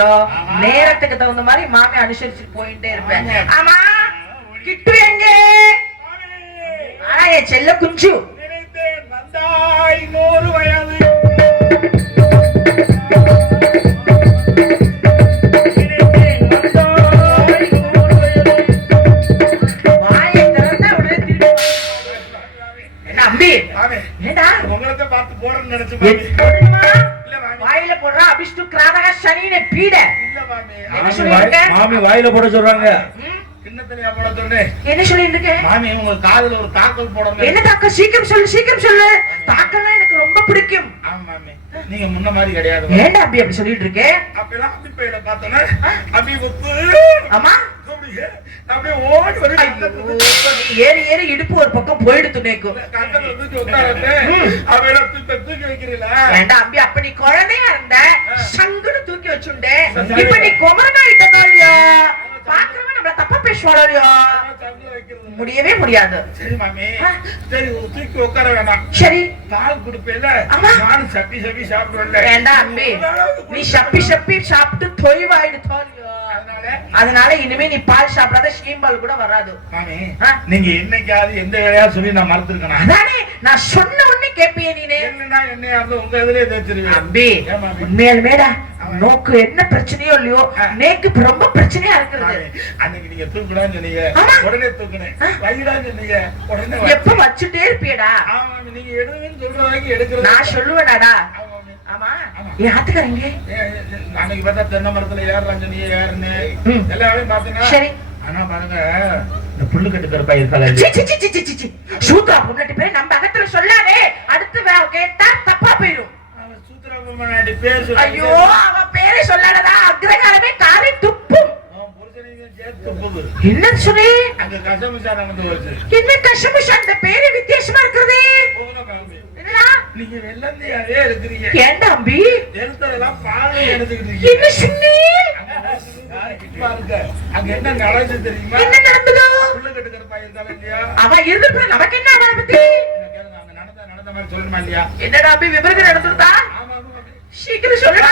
ஆமா. நேரத்துக்கு தகுந்த மாதிரி மாமி அனுசரிச்சு போயிட்டே இருப்பேன். ஆமா. கிட்டு எங்க? ஆனா என் செல்ல குஞ்சு. நூறு வயது. நினைத்தேன் வந்தாய் நூறு வயது. சனின பீட. இல்ல மாமி. என்ன வாய்- மாமி வாயில போட சொல்றாங்க. என்ன சொல்லிட்டு இருக்க? மாமி உங்க காதுல ஒரு தாக்கல் போடணும். என்ன தாக்கம் சீக்கிரம் சொல்லு சீக்கிரம் சொல்லு. தாக்கம்லாம் எனக்கு ரொம்ப பிடிக்கும். ஆமா மாமி. நீங்க முன்ன மாதிரி கிடையாது. ஏன்டா அப்படி அப்படி சொல்லிட்டு இருக்கே? அப்பெல்லாம் பார்த்தோன்னா முத்து ஆமா? அப்படியே ஓடி ஏறி ஏறி இடுப்பு ஒரு பக்கம் போயிடுத்து நேக்கும் தூக்கி வைக்கிறீங்களா வேண்டாம் அம்பி அப்ப நீ குழந்தையா இருந்த? சங்குன்னு தூக்கி வச்சுண்டே. இப்ப நீ குமரனாயிட்டதோ இல்லையோ? பாக்குறவன் நம்மள தப்பா முடியவே முடியாது. சரி மாமி. சரி தூக்கி உட்கார வேண்டாம் சரி. பால் குடுப்பேல. நானும் சப்பி சப்பி சாப்பிடுவேன்ல. வேண்டாம் அம்பி? நீ சப்பி சப்பி சாப்பிட்டு தொய்வாயிடுத்தோ இல்லையோ? அதனால இனிமே நீ பால் சாப்பிடாத ஸ்டீம்பால் கூட வராது. நீங்க என்னைக்காவது எந்த வேலையா சொல்லி நான் மறந்துருக்கேன் அதானே நான் சொன்ன உடனே கேப்பியே நீனே இருந்து உங்க இதுலயே தேய்ச்சிருவேன் அம்பி? உண்மையாலுமேடா நோக்கு என்ன பிரச்சனையோ இல்லையோ. நேக்கு ரொம்ப பிரச்சனையா இருக்கிறது அன்னைக்கு நீங்க தூக்குடான்னு சொன்னீங்க. உடனே தூக்குனேன். வைடான்னு சொன்னீங்க உடனே எப்ப. வச்சுட்டே இருப்பியடா நீங்க எடுங்கன்னு சொல்ற வரைக்கும் எடுக்கிறது நான் சொல்லுவேனாடா. என் ஆத்துக்கார எங்க அன்னைக்கு பார்த்தா தென்னை மரத்துல ஏற ரஞ்சனி ஏறுன்னு. எல்லாரும் ஆனா பாருங்க இந்த புல்லு கட்டு கருப்பா இருக்காது சூத்ரா பொண்ணாட்டி பேர் நம்ம அகத்துல சொல்லாதே. அடுத்து தப்பா போயிடும் ஐயோ அவ பேரை சொல்லாததா அக்ரகாரமே காரை துப்பும். என்ன சொல்லி என்ன கஷமிஷா அந்த பேரு வித்தியாசமா இருக்கிறது. நீங்க வெள்ளந்தையாவே இருக்கிறீங்க ஏன்டா அம்பி எடுத்ததெல்லாம் பால் எடுத்துக்கிட்டு என்ன சொன்னி? அங்க என்ன நடந்து தெரியுமா? என்ன நடந்ததோ? புல்லு கட்டு கருப்பா இருந்தாலும் இல்லையா? அவ இருந்துட்டு நமக்கு என்ன அவளை பத்தி? என்ன கேளுங்க, அங்க நடந்த நடந்த மாதிரி சொல்லணுமா இல்லையா? என்னடா அம்பி விபரீதம் நடந்ததா ஆமா. சீக்கிரம் சொல்லுடா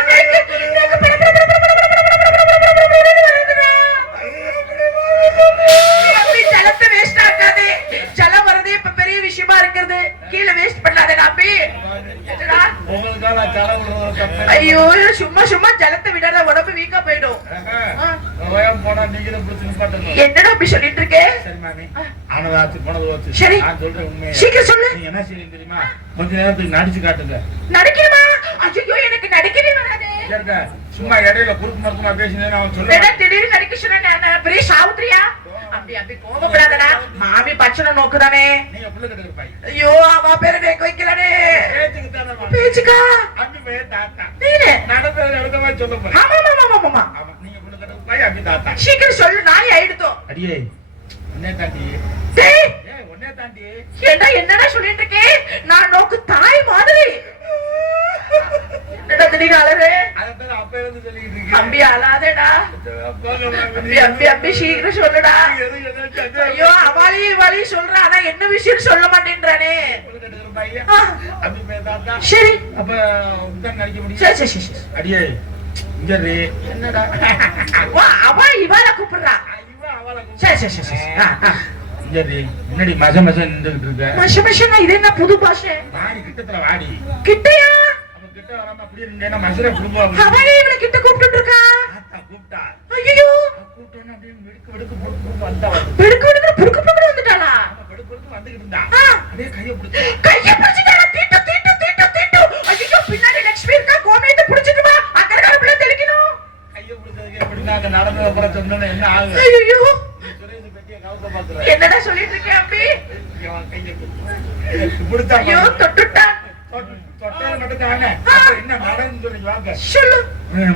என்னடா அப்படி சொல்லிட்டு இருக்கே? சரி போனது. நான் சொல்றேன் உண்மையை. சீக்கிரம் சொல்லு. நீங்க என்ன செய்றீங்க தெரியுமா? கொஞ்ச நேரத்துக்கு நடிச்சு காட்டுங்க. நடிக்கணுமா? ஐயோ எனக்கு நடிக்கவே வராதே. சும்மா இடையில குறுக்கு மறுக்குமா பேசினேன்னு அவன் சொல்லுவான். திடீர்னு நடிக்க சொன்னா நான் பெரிய சாவுத்திரியா? அப்படி அப்படி கோபப்படாதடா மாமி பச்சனை நோக்குதானே? ஐயோ அவ பேரு கேட்க வைக்கலனே பேச்சுக்கு நடந்தது நடந்த மாதிரி சொல்ல போறேன் ஆமா ஆமா ஆமா ஆமா நீங்க தாத்தா. சீக்கிரம் சொல்லு. அடியே உன்னே தாண்டி. உன்னே தாண்டி. ஏண்டா என்னடா சொல்லிட்டு இருக்கே நான் நோக்கு தாய் மாதிரி. என்னடா திடீர்னு அழகு அதான் அப்ப இருந்து சொல்லிக்கிட்டு இருக்கேன். அம்பி அழாதேடா. அம்பி அம்பி அம்பி சீக்கிரம் சொல்லுடா. ஐயோ அவாளி இவாளி சொல்றா. ஆனா என்ன விஷயம் சொல்ல மாட்டேன்றானே. சரி. அப்ப நடிக்க முடியும்? சரி சரி சரி அடியே இங்க. என்னடா? அவ இவாள கூப்பிடுறா. சரி சரி சரி சரி. முன்னாடி மச மச நின்றுகிட்டு இருக்க? இது என்ன புது பாஷை? வாடி கிட்டத்துல வாடி. கிட்டயா? கிட்ட வராம அப்படியே நின்னா மசுரை குடும்பம் இவளை கிட்ட கூப்பிட்டு இருக்கா? கூப்பிட்டா. ஐயோ கூப்பிட்டோன்னு அப்படியே வெடுக்கு வெடுக்கு புடுக்கு வந்தா பெடுக்கு புடுக்கு புடுக்கு வந்துட்டாளா? அவன் வெடுக்கு வெடுக்கு வந்துகிட்டு இருந்தா ஆ. அப்படியே கையை பிடிச்சு. கைய பிடிச்சிட்டாளா? தீட்டு தீட்டு தீட்டு தீட்டு. ஐயோ பின்னாடி லட்சுமி இருக்கா? கோமேட்டு பிடிச்சிட்டு நாங்க நடந்து அப்புற சொன்னோம் என்ன ஆகுது? என்னடா சொல்லிட்டு இருக்கேன் அப்படி ஐயோ தொட்டுட்டா?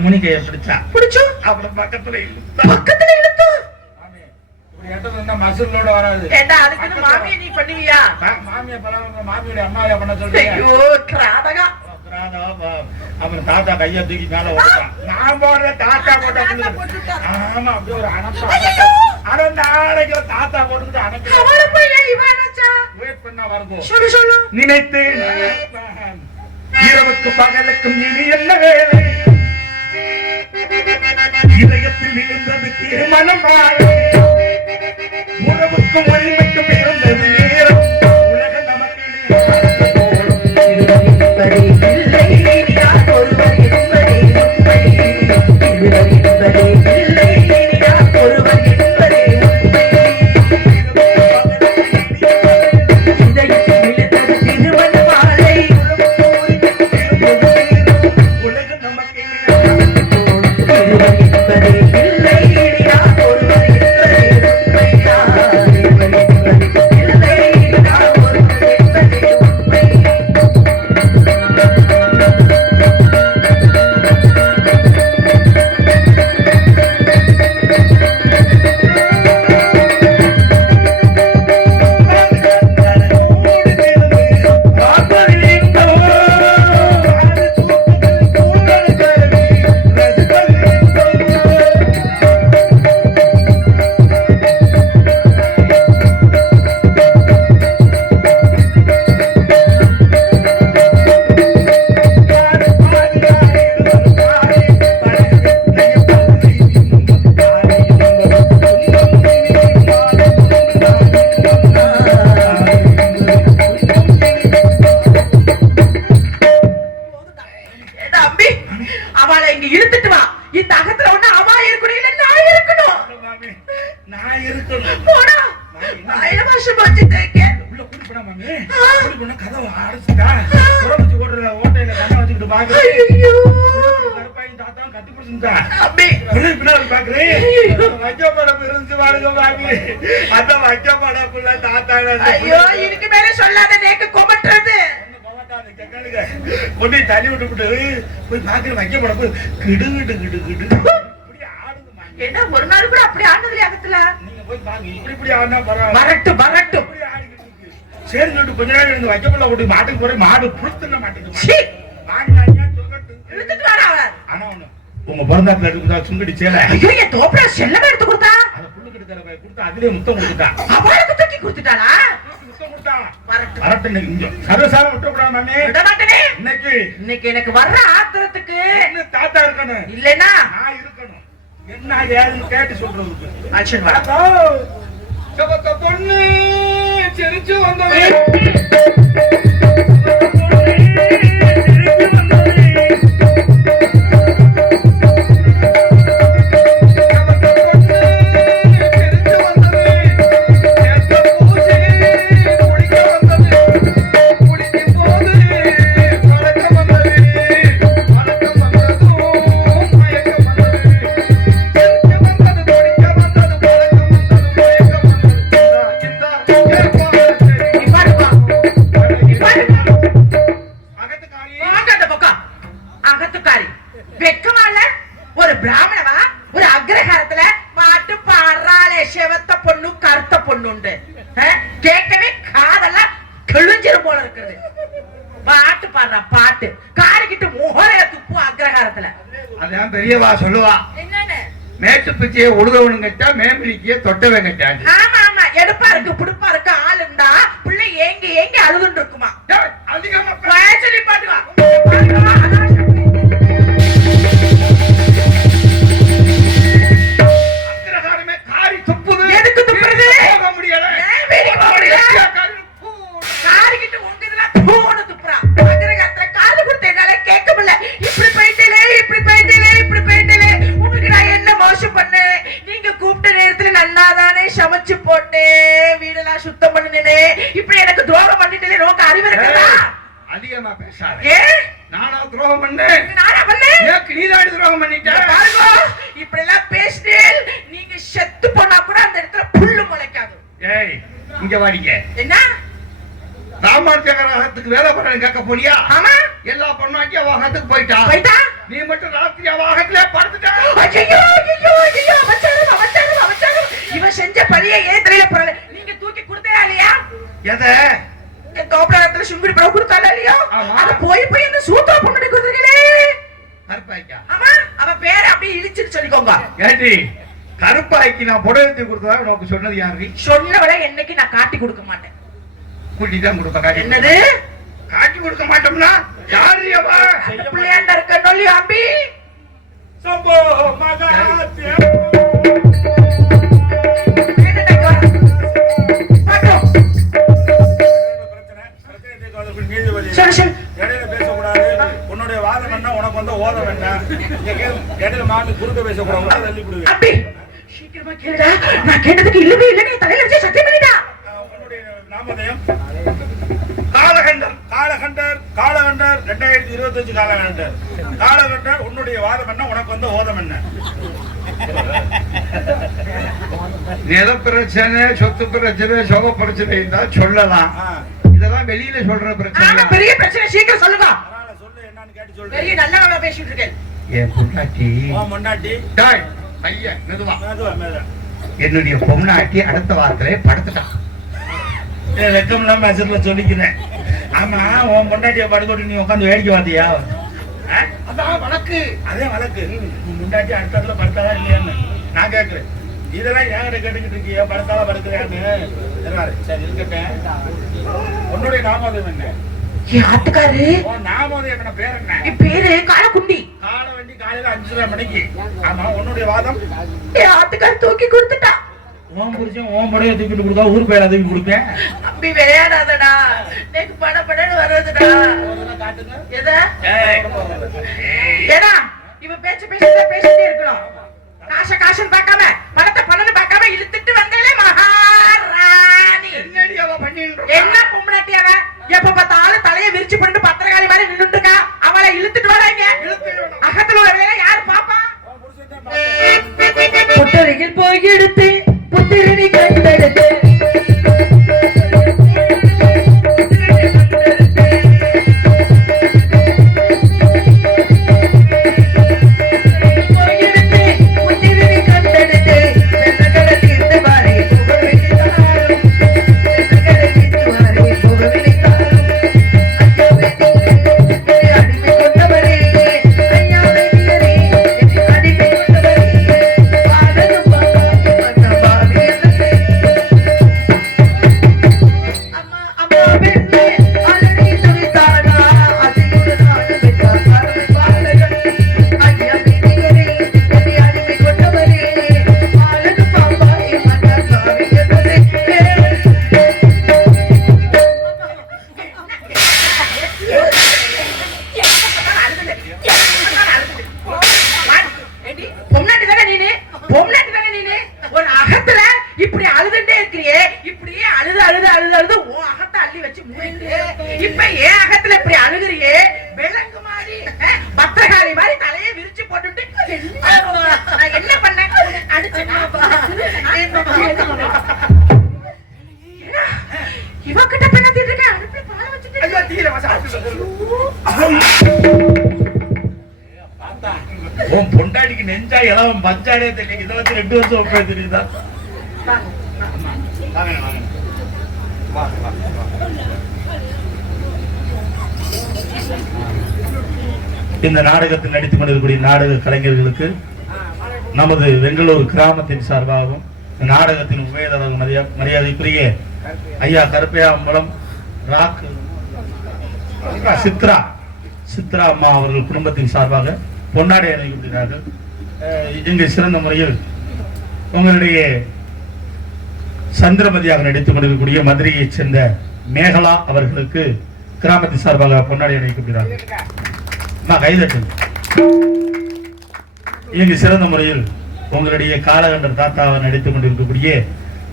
முனிகையை பிடிச்சா. பிடிச்சோ? அப்புறம் பக்கத்துல பக்கத்துல இழுத்தா? மசூலோட மாமியை நீ பண்ணுவியா? மாமியை மாமியோட அம்மாவை பண்ண சொல்றேன் அப்புறம் தாத்தா கையை தூக்கி மேல ஓடுறான் நான் போடுற தாத்தா போட்ட ஆமா அப்படியே ஒரு அனப்பா. ஒரு தாத்தா போட்டுக்கிட்டு வெயிட் பண்ணா சொல்லு சொல்லு. நினைத்தேன் இரவுக்கும் பகலுக்கும் இனி என்ன வேலை? இதயத்தில் விழுந்தது திருமணம் உறவுக்கும் உரிமைக்கும் இருந்தது நேரம். உலகம் நமக்கு கொண்டு போய் தள்ளி விட்டு விட்டு போய் பாக்குற கிடு கிடு. கிடு கிடு இப்படி என்ன ஒரு நாள் கூட அப்படி ஆனதுல அகத்துல? நீங்க போய் பாருங்க இப்படி இப்படி ஆடினா பரவாயில்ல. ஆடிக்கிட்டு இருக்கு. சரி சொல்லிட்டு கொஞ்ச நேரம் இருந்து வைக்கப்பட விட்டு மாட்டுக்கு போறேன். மாடு புழுத்துன மாட்டுக்கு அவன் ஆனா ஒண்ணு உங்க பிறந்தாத்துல எடுக்கிறதா சுங்கடி சேலை. ஐயோ தோப்புல செல்லம் எடுத்து கொடுத்தா? அதை புல்லுக்கு எடுக்கிற கொடுத்தா அதுலயே முத்தம் கொடுத்துட்டா. அவளுக்கு தூக்கி கொடுத்துட்டானா முத்தம் கொடுத்தா. வரட்டும். வரட்டும் இன்னைக்கு இங்க. சர்வசாரம் விட்டு விடாம மாமி விட மாட்டேனே இன்னைக்கு? இன்னைக்கு எனக்கு வர்ற ஆத்திரத்துக்கு என்ன தாத்தா இருக்கணும்? இல்லைன்னா? நான் இருக்கணும். என்ன ஏதுன்னு கேட்டு தாத்தா சபத்த பொண்ணு சிரிச்சு வந்தது. பெரியவா சொல்லுவா என்னன்னு? மேட்டு பிச்சையை உழுதவனும் கூப்பிட்ட நேரத்துல நல்லாதானே சமைச்சு போட்டேன். வீடெல்லாம் சுத்தம் பண்ணினேனே. இப்படி எனக்கு துரோகம் பண்ணிட்டேலே, நோக்க அறிவு இருக்கா? அதிகமா பேசாத? நானா துரோகம் பண்ணேன் நானா பண்ணேன்? ஏக்கு நீதாடி துரோகம் பண்ணிட்ட பாருங்க, இப்படி எல்லாம் பேசினேன். நீங்க செத்து போனா கூட அந்த இடத்துல புல்லு முளைக்காது ஏய் இங்க வாடிங்க என்ன ராமானுஜகரகத்துக்கு வேலை பண்ண கேட்க போனியா ஆமா. எல்லா பொண்ணாக்கி அவகத்துக்கு போயிட்டா. போயிட்டா? நீ மட்டும் ராத்திரி அவகத்திலே படுத்துட்ட? இவன் செஞ்ச பழிய ஏன் தெரியல பரவாயில்ல நீங்க தூக்கி கொடுத்தா இல்லையா? எதை? என் தோப்பளத்துல சுங்குடி பழம் கொடுத்தால இல்லையா. அது போய் போய் இந்த சூத்தா பொண்ணு கொடுத்துருக்கீங்களே ஆமா அவ பேரை அப்படியே இழிச்சுட்டு சொல்லிக்கோங்க. ஏண்டி கருப்பாய்க்கு நான் புடவை கொடுத்ததா உனக்கு சொன்னது யாரு? சொன்னவளை என்னைக்கு நான் காட்டி கொடுக்க மாட்டேன். கூட்டி. தான் என்னது? காட்டி கொடுக்க மாட்டோம்னா யாரு பிள்ளையாண்ட இருக்க சொல்லி அம்பி. நில பிரச்சனை சொத்து பிரச்சனை சோக பிரச்சனை இருந்தா சொல்லலாம். இதெல்லாம் வெளியில சொல்ற பிரச்சனை. பெரிய பிரச்சனை சீக்கிரம் சொல்லுங்க. பரவாயில்ல, சொல்லு என்னன்னு கேட்டு சொல்லு. பெரிய நல்லவங்க பேசிட்டு இருக்கேன். என் பொண்டாட்டி. டேய், ஐயா மெதுவா. என்னுடைய பொண்டாட்டி அடுத்த வாரத்திலே படுத்துட்டான் வெக்கம் இல்லாம சொல்லிக்கிறேன். ஆமா உன் பொண்டாட்டிய படுக்கொண்டு நீ உட்காந்து வேடிக்கை பார்த்தியா? ஆ? அதான் வழக்கு. அதே வழக்கு. உன் முன்னாடி அடுத்ததுல படுத்தாதா இல்லையான்னு நான் கேட்கிறேன். இதெல்லாம் என்கிட்ட கேட்டுக்கிட்டு இருக்கிய? படுத்தாலா படுக்கிறேன்னு சரி இருக்கட்டும். உன்னுடைய நாமோதயம் என்ன? என் ஆத்துக்காரு. உன் நாமோதயம் என்ன? பேர் என்ன? என் பேரு காலக்குண்டி காலை வண்டி காலையில அஞ்சரை மணிக்கு. ஆமா உன்னுடைய வாதம்? என் ஆத்துக்காரு தூக்கி கொடுத்துட்டா. உன் புரிச்சும் உன் படையை தூக்கிட்டு கொடுத்தா ஊர் பேரை தூக்கி கொடுப்பேன்? தம்பி விளையாடாதடா. எனக்கு பட படன்னு வர்றதுடா. காட்டுங்க. எதா. ஏடா இவன் பேச்சு பேசிட்டே பேசிட்டே இருக்கணும் காச காசுன்னு பார்க்காம பணத்தை பணம்னு பார்க்காம இழுத்துட்டு வந்தாலே மகாராணி. என்னடி அவ பண்ணிட்டு என்ன பொம்பளாட்டி அவன் எப்ப பார்த்தாலும் தலையை விரிச்சு பண்ணிட்டு பத்திரகாளி மாதிரி நின்னுட்டு இருக்கா அவளை இழுத்துட்டு வராங்க அகத்துல ஒரு வேலை யாரு பாப்பா. புத்தரியில் போய் எடுத்து புத்திரனை கண்டெடுத்து பாவம் பஞ்சாடே தெரியும் இதை வச்சு ரெண்டு வருஷம் ஒப்பே தெரியுதா இந்த நாடகத்தில் நடித்துக் கொண்டிருக்கக்கூடிய நாடக கலைஞர்களுக்கு நமது பெங்களூர் கிராமத்தின் சார்பாகவும் நாடகத்தின் உபயதளர் மரியா மரியாதைக்குரிய ஐயா கருப்பையாம்பலம் ராக் சித்ரா சித்ரா அம்மா அவர்கள் குடும்பத்தின் சார்பாக பொன்னாடை அணிவிக்கிறார்கள் இங்கு சிறந்த முறையில் உங்களுடைய சந்திரமதியாக நடித்துக் கொண்டிருக்கக்கூடிய மதுரையைச் சேர்ந்த மேகலா அவர்களுக்கு கிராமத்தின் சார்பாக பொன்னாடை அணைக்கப்படுகிறார்கள் அம்மா கைதட்டு. இங்கு சிறந்த முறையில் உங்களுடைய காலகண்டர் தாத்தாவை நடித்துக் கொண்டிருக்கக்கூடிய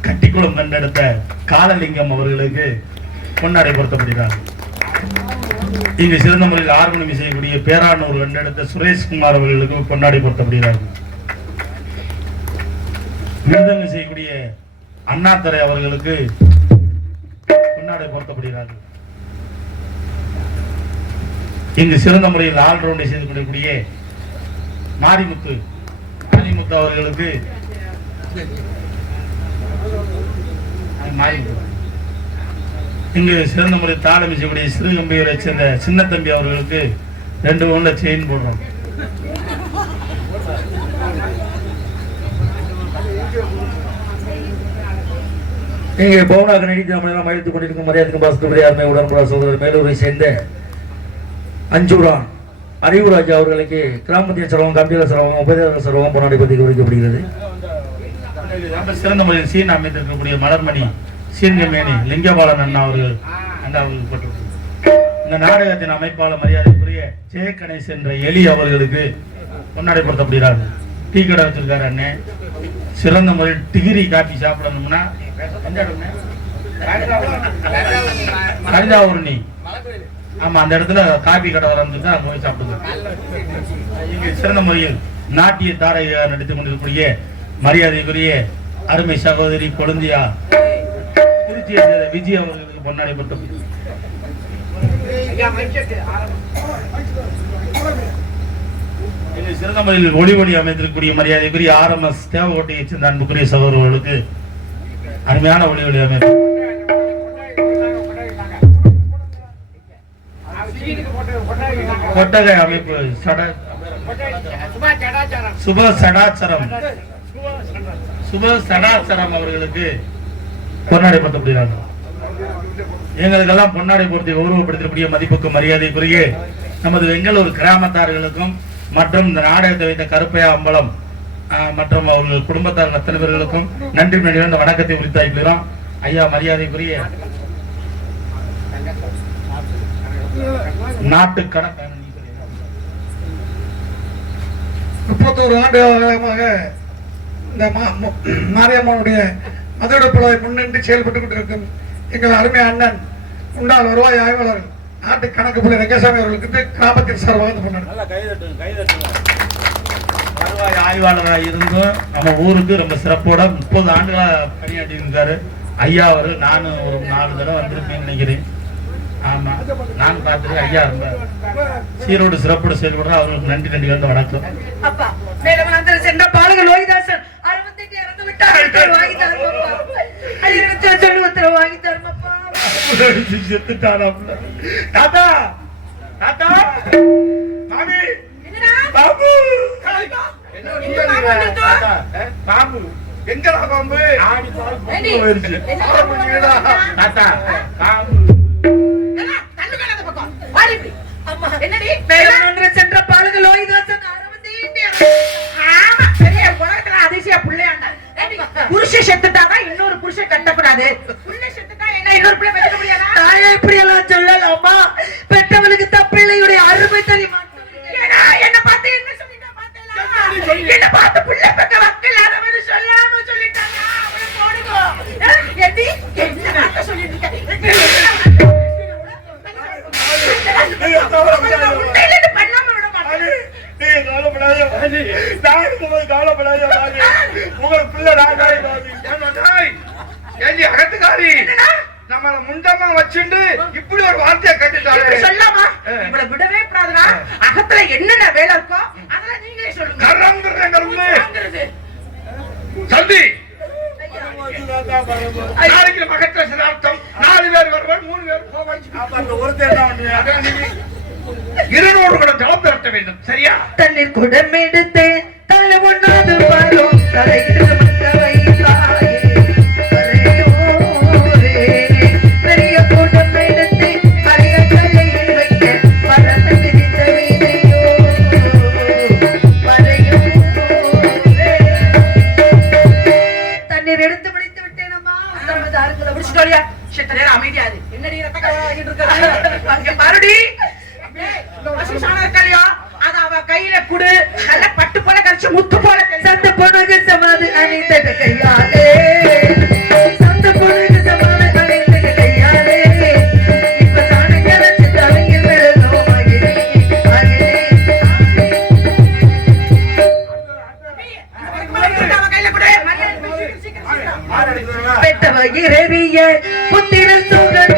கட்டிக்குளம் கண்டெடுத்த காலலிங்கம் அவர்களுக்கு பொன்னாடை பொருத்தப்படுகிறார். இங்கு சிறந்த முறையில் ஆர்வணம் செய்யக்கூடிய பேரானூர் கண்டெடுத்த சுரேஷ்குமார் அவர்களுக்கு கொண்டாடி பொருத்தப்படுகிறார்கள். மிருதங்க செய்யக்கூடிய அண்ணாதுரை அவர்களுக்கு கொண்டாடி பொருத்தப்படுகிறார்கள். இங்கு சிறந்த முறையில் ஆல்ரவுண்டை செய்து கொண்டிருக்கக்கூடிய மாரிமுத்து மாரிமுத்து அவர்களுக்கு மாரிமுத்து. இங்கு சிறந்த முறை தாளம் செய்யக்கூடிய சிறுகம்பியரை சேர்ந்த சின்ன தம்பி அவர்களுக்கு ரெண்டு மூணு செயின் போடுறோம். இங்கே பவுனாக நடித்து நம்மளெல்லாம் மகிழ்த்துக் கொண்டிருக்கும் மரியாதைக்கும் பாசத்துடைய அருமை உடன்படா சோதரர் மேலூரை சேர்ந்த அஞ்சுரான் அறிவுராஜா அவர்களுக்கு கிராமத்திய செலவம் கம்பீர செலவம் உபதேச செலவம் போராடி பற்றி குறிக்கப்படுகிறது சிறந்த முறையில் சீன் அமைந்திருக்கக்கூடிய மலர்மணி சீர்கமேனி லிங்கபாலன் அண்ணா அவர்கள். அண்ணா அவர்களுக்கு போட்டிருக்கு இந்த நாடகத்தின் அமைப்பாளர் மரியாதைக்குரிய ஜெய கணேஷ் என்ற எலி அவர்களுக்கு பொன்னாடை டீ கடை வச்சிருக்காரு அண்ணே. சிறந்த முறையில் டிகிரி காப்பி சாப்பிடணும்னா எந்த இடம்ண்ணே? ஆமா அந்த இடத்துல காபி கடை வரந்துட்டு போய் சாப்பிடுங்க. சிறந்த முறையில் நாட்டிய தாரையா நடித்துக் கொண்டிருக்கக்கூடிய மரியாதைக்குரிய அருமை சகோதரி கொழுந்தியா திருச்சியை சேர்ந்த விஜய் அவர்களுக்கு பொன்னாடை பொருத்தப்படுகிறது இங்கு சிறந்த முறையில் ஒளி ஒளி அமைத்திருக்கக்கூடிய மரியாதைக்குரிய ஆர் எம் எஸ் தேவகோட்டையை சேர்ந்த அன்புக்குரிய சகோதரர்களுக்கு அருமையான ஒளி ஒளி அமைப்பு. கொட்டகை அமைப்பு சட சுப சடாச்சரம். சுப சடாச்சரம் அவர்களுக்கு. பொன்னாடை பொருத்தப்படுகிறார்கள் எங்களுக்கெல்லாம் பொன்னாடை பொருத்தி கௌரவப்படுத்தக்கூடிய மதிப்புக்கு மரியாதைக்குரிய நமது வெங்கலூர் கிராமத்தார்களுக்கும் மற்றும் இந்த நாடகத்தை வைத்த கருப்பையா அம்பலம் ஆஹ், மற்றும் அவர்கள் குடும்பத்தார் அத்தனை பேர்களுக்கும் நன்றி நன்றி இந்த வணக்கத்தை உரித்தாய்க்கிறோம் ஐயா மரியாதைக்குரிய நாட்டு கணக்கு முப்பத்தோரு ஆண்டு காலமாக இந்த மா- மாரியம்மனுடைய மதுரப்புலவை முன்னின்று செயல்பட்டு கொண்டிருக்கும் எங்கள் அருமை அண்ணன் முன்னாள் வருவாய் ஆய்வாளர் நாட்டு கணக்கு பிள்ளை ரங்கசாமி அவர்களுக்கு கிராமத்தின் சார்பாக. வருவாய் ஆய்வாளராக இருந்தும் நம்ம ஊருக்கு ரொம்ப சிறப்போட முப்பது ஆண்டுகளா பணியாற்றி இருக்காரு ஐயா அவர்கள் நானும் ஒரு நாலு தடவை வந்திருப்பேன்னு நினைக்கிறேன். ஆமா நான் பார்த்துருக்கேன் ஐயா ரொம்ப சீரோடு சிறப்போடு செயல்படுற அவர்களுக்கு நன்றி நன்றி வந்து வணக்கம். அப்பா மேலமாந்தர் சென்ற பாலக லோகிதாசன் செத்துட்டானாப்ல. தாத்தா தாத்தா. மாமி. பாபு. பாம்பு எங்கடா ஆடி? பாம்பு போயிருச்சு. தாத்தா பாம்பு. என்னடி? சென்ற பாலக லோகிதாசன் அறுபத்தெட்டு இருநூறு கூட ஜலம் திரட்ட வேண்டும். சரியா? தண்ணீர் குடம் எடுத்து தலை ஒண்ணாது வரும். தலைக்கு புத்திரன் புத்திர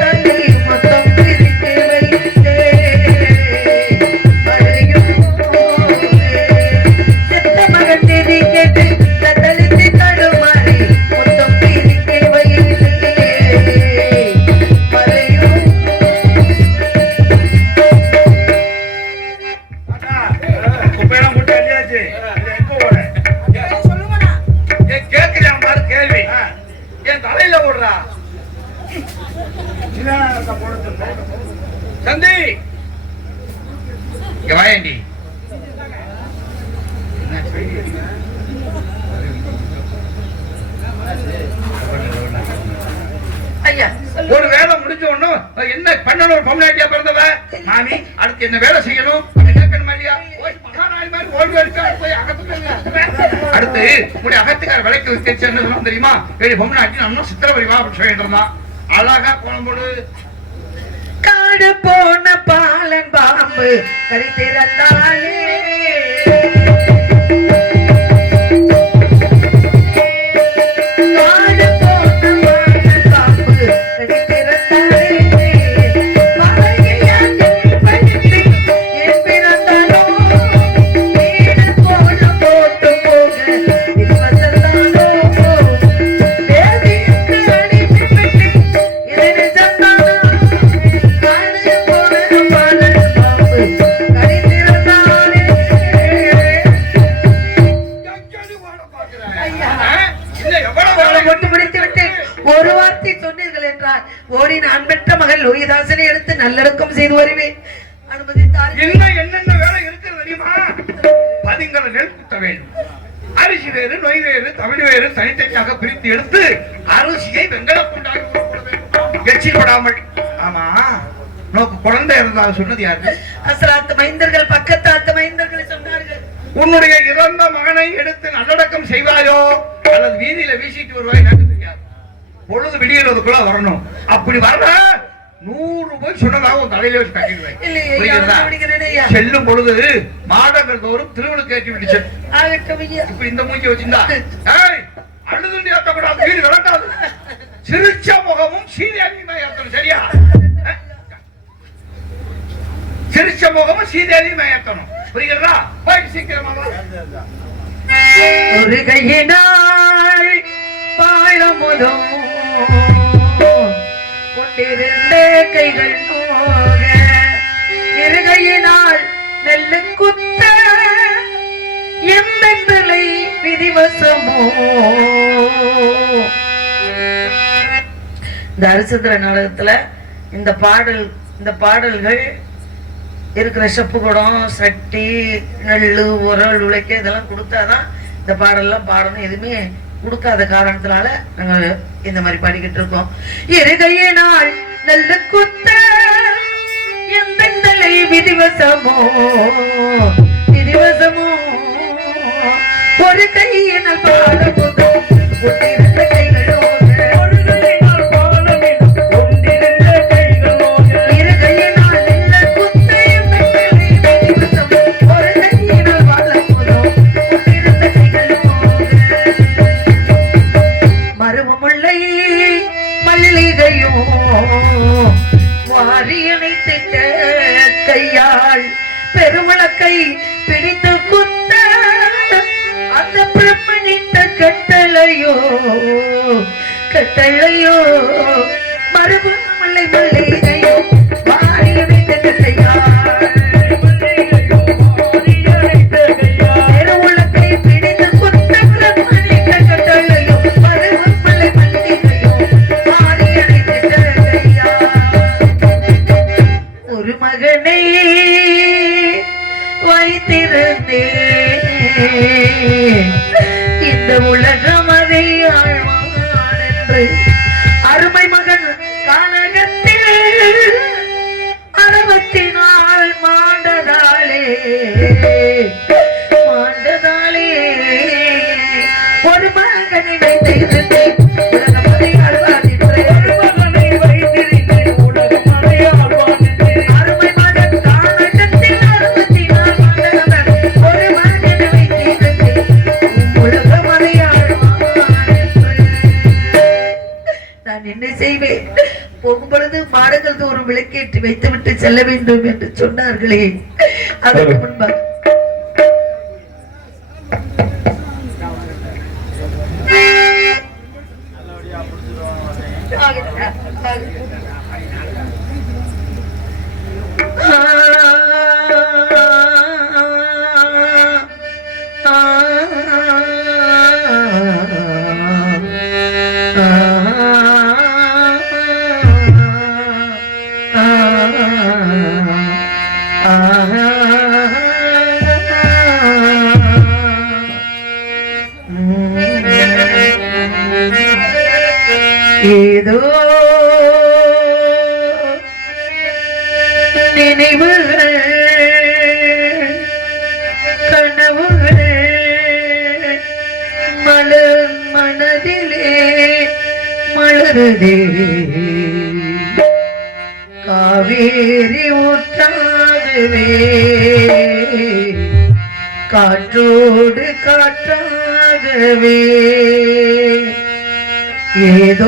உடைய அகத்துக்கார விலைக்கு வச்சு என்ன சொல்லணும் தெரியுமா? ஏடி பொம்னாட்டி நம்ம சித்திரவரிவா அப்படின்னு சொல்லிட்டு இருந்தான். அழகா கோலம் போடு. காடு போன பாலன் பாம்பு கரை திறந்தாலே ஓடி நான் பெற்ற மகள் லோகிதாசனை எடுத்து நல்லடக்கம் செய்து வருவேன் அனுமதித்தார் இன்னும் என்னென்ன வேலை இருக்கிறது தெரியுமா? பதிங்களை நெல் குத்த வேண்டும். அரிசி வேறு நொய் வேறு தமிழ் வேறு தனித்தனியாக பிரித்து எடுத்து அரிசியை வெங்கல கொண்டாடி போட வேண்டும். எச்சில் படாமல். ஆமா. நோக்கு குழந்தை இருந்தால் சொன்னது யாரு? அசராத்து மைந்தர்கள் பக்கத்தாத்து மைந்தர்கள் சொன்னார்கள். உன்னுடைய இறந்த மகனை எடுத்து நல்லடக்கம் செய்வாயோ? அல்லது வீதியில வீசிட்டு வருவாய்? பொழுது விடியறதுக்குள்ள வரணும். அப்படி வர்ற நூறு ரூபாய் சொன்னதாக உன் தலையில வச்சு கட்டிடுவேன். செல்லும் பொழுது மாடங்கள் தோறும் திருவிழுக்கு ஏற்றி விட்டு இப்ப இந்த மூஞ்சி வச்சிருந்தா அழுதுண்டு ஏத்தக்கூடாது வீடு விளக்காது சிரிச்ச முகமும் சீதேவியுமா ஏத்தணும் சரியா? அஹ்? சிரிச்ச முகமும் சீதேவியுமா ஏத்தணும். புரியுதா போய் சீக்கிரமா. ஒரு கையினாள் பாழமுதும் கொண்டிருந்த கைகள் போக இருகையினால் நெல்லு குத்த எந்த விதிவசமோ? இந்த ஹரிச்சந்திர நாடகத்துல இந்த பாடல் இந்த பாடல்கள் இருக்கிற செப்பு குடம் சட்டி நெல் உரல் உழைக்க இதெல்லாம் கொடுத்தாதான் இந்த பாடல்லாம் பாடணும். எதுவுமே கொடுக்காத காரணத்தினால நாங்க இந்த மாதிரி பாடிக்கிட்டு இருக்கோம். இரகையைனால் நல்ல குத்த எந்தலை விதிவசமோ? விதிவசமோ? ஒரு கையினால் பாட ஒட்டிருந்த மல்லிகையோ வாரியனை திட்ட கையாள் பெருமளக்கை பிடித்து குத்த அந்த பிரம்மனிட்ட கட்டளையோ கட்டளையோ மாடுகள் தோறும் விளக்கேற்றி வைத்துவிட்டு செல்ல வேண்டும் என்று சொன்னார்களே. அதற்கு முன்பாக ஏதோ நினைவுகள் கனவுகள் மலர் மனதிலே மலருதே. காவேரி ஊற்றாகவே காற்றோடு காற்றாகவே ஏதோ